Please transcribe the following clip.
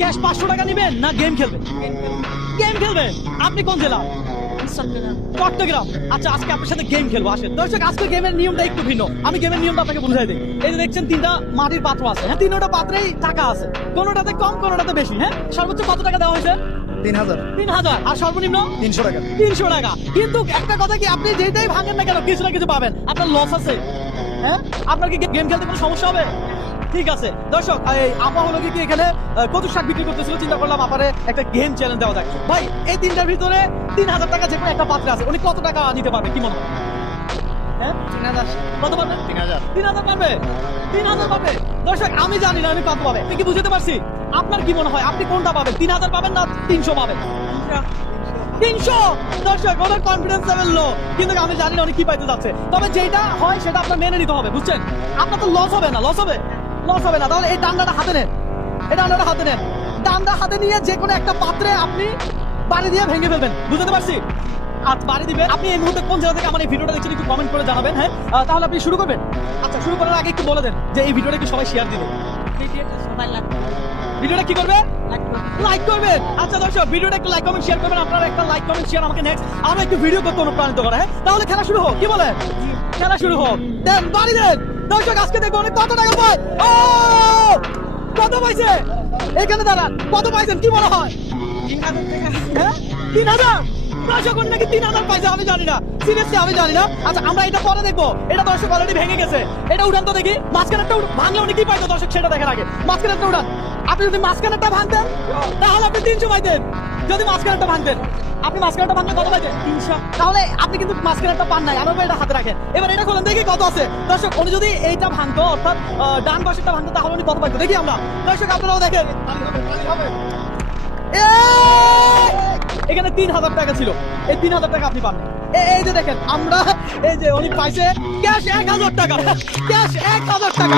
Cash 500 টাকা নেবেন না গেম খেলবেন? গেম খেলবেন। আপনি কোন জেলা? চট্টগ্রাম। আচ্ছা, আজকে আপনার সাথে গেম খেলবো। আসেন দর্শক, আজকে গেমের নিয়মটা একটু ভিন্ন। আমি গেমের নিয়মটা আপনাকে বুঝাই দিই। এই যে দেখছেন 3টা মাটির পাত্র আছে, হ্যাঁ, 3টা পাত্রেই টাকা আছে, কোনোটাতে কম কোনোটাতে বেশি। হ্যাঁ, সর্বোচ্চ কত টাকা দেওয়া হয়েছে? 3000। আর সর্বনিম্ন 300 টাকা। 300 টাকা। কিন্তু একটা কথা কি, আপনি যেটাই ভাঙেন না কেন কিছু না কিছু পাবেন। আপনার লস আছে, হ্যাঁ? আপনার কি গেম খেলতে কোনো সমস্যা হবে? ঠিক আছে দর্শক, এই আপা হলো কি এখানে কত শাক বিক্রি করতেছিল, চিন্তা করলাম আপারে একটা গেম চ্যালেঞ্জ দেওয়া যাক। ভাই, এই 3টার ভিতরে 3000 টাকা যে কোনো একটা পাত্রে আছে, উনি কত টাকা নিতে পারবে কি মনে হয়? হ্যাঁ, 3000। কত পারবে? 3000 পারবে। 3000 পাবে। দর্শক, আমি জানি না আমি কত পাবে, আপনি কি বুঝতে পারছি? আপনার কি মনে হয় আপনি কোনটা পাবেন? 3000 পাবেন না 300 পাবেন? 300। দর্শক, ওনার কনফিডেন্স লেভেল লো, কিন্তু আমি জানি না উনি কি পাইতে যাচ্ছে। তবে যেটা হয় সেটা আপনার মেনে নিতে হবে, বুঝছেন? আপনার তো লস হবে না, লস হবে না। তাহলে এই ডান্ডাটা হাতে নেন, ডান্ডা হাতে নিয়ে যে কোনো একটা পাত্রে আপনি বাড়ি দিয়ে ভেঙে ফেলবেন, বুঝতে পারছি? আচ্ছা, বাড়ি দিবেন। আপনি এই মুহূর্তে কোন জায়গা থেকে আমার এই ভিডিওটা দেখছেন একটু কমেন্ট করে জানাবেন। হ্যাঁ, তাহলে আপনি শুরু করবেন। আচ্ছা, শুরু করার আগে একটু বলে দেন যে এই ভিডিওটা কি সবাই শেয়ার দিবে? ভিডিওটা কি করবে? লাইক করবেন। আচ্ছা দর্শক, ভিডিওটা একটু লাইক কমেন্ট শেয়ার করবেন। আপনারা একটা লাইক কমেন্ট শেয়ার আমাকে নেক্সট আমরা একটু ভিডিও করতে অনুপ্রাণিত করে। হ্যাঁ, তাহলে খেলা শুরু হোক, কি বলেন? খেলা শুরু হোক। দেন, বাড়ি দেন। দর্শক, আজকে দেখবো অনেক কত টাকা পায়। ও, কত পাইছে? এখানে দাঁড়ান, কত পাইছেন কি মনে হয়? 3000 টাকা। হ্যাঁ, 3000। দর্শক, উনি নাকি 3000 পাইছে, আমি জানি না, সিরিয়াসলি আমি জানি না। আচ্ছা, আমরা এটা পরে দেখবো। এটা দর্শক অলরেডি ভেঙে গেছে, এটা উঠান তো দেখি। মাঝখানেরটা ভাঙলে উনি কি পাইতো দর্শক সেটা দেখেন আগে। মাঝখানেরটা উঠান। আপনি যদি মাঝখানেরটা ভাঙতেন তাহলে আপনি 300 পাইতেন। যদি মাঝখানেরটা ভাঙতেন, আপনি মাঝখানেরটা ভাঙলে কত পাইতেন? 300। তাহলে আপনি কিন্তু মাঝখানেরটা পান নাই। আমার এটা হাতে রাখেন। এবার এটা খোলেন দেখি কত আছে। দর্শক, উনি যদি এইটা ভাঙতো, অর্থাৎ ডান পাশেরটা ভাঙতো, তাহলে উনি কত পাইতো দেখি আমরা। দর্শক, আপনারাও দেখেন। এখানে 3000 টাকা ছিল, এই 3000 টাকা আপনি পাবেন। এই যে দেখেন, আমরা এই যে উনি পাইছে ক্যাশ 1000 টাকা, ক্যাশ 1000 টাকা।